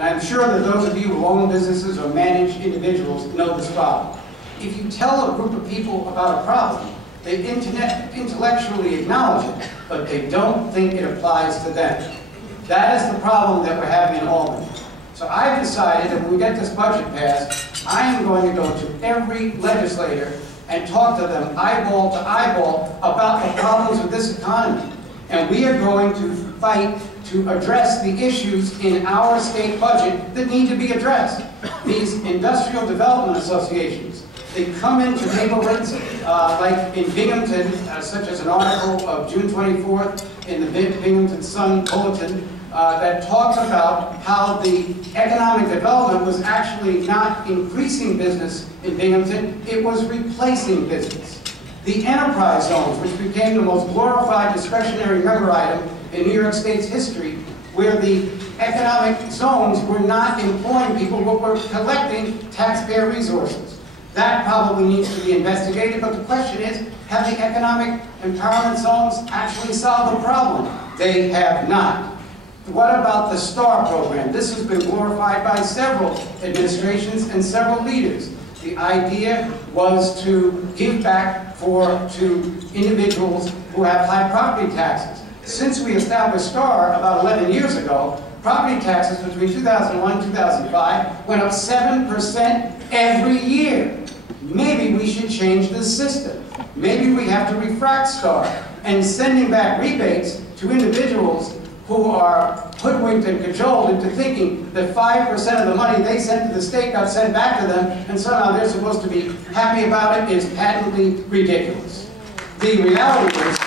and I'm sure that those of you who own businesses or manage individuals know this problem. If you tell a group of people about a problem, they intellectually acknowledge it, but they don't think it applies to them. That is the problem that we're having in Albany. So I've decided that when we get this budget passed, I am going to go to every legislator and talk to them eyeball to eyeball about the problems of this economy. And we are going to fight to address the issues in our state budget that need to be addressed. These industrial development associations, they come into neighborhoods like in Binghamton, such as an article of June 24th in the Binghamton Sun Bulletin that talks about how the economic development was actually not increasing business in Binghamton, it was replacing business. The enterprise zones, which became the most glorified discretionary member item in New York State's history, where the economic zones were not employing people but were collecting taxpayer resources. That probably needs to be investigated, but the question is, have the economic empowerment zones actually solved the problem? They have not. What about the STAR program? This has been glorified by several administrations and several leaders. The idea was to give back to individuals who have high property taxes. Since we established STAR about 11 years ago, property taxes between 2001 and 2005 went up 7% every year. Maybe we should change this system. Maybe we have to refract STAR and sending back rebates to individuals who are hoodwinked and cajoled into thinking that 5% of the money they sent to the state got sent back to them, and somehow they're supposed to be happy about it, is patently ridiculous. The reality is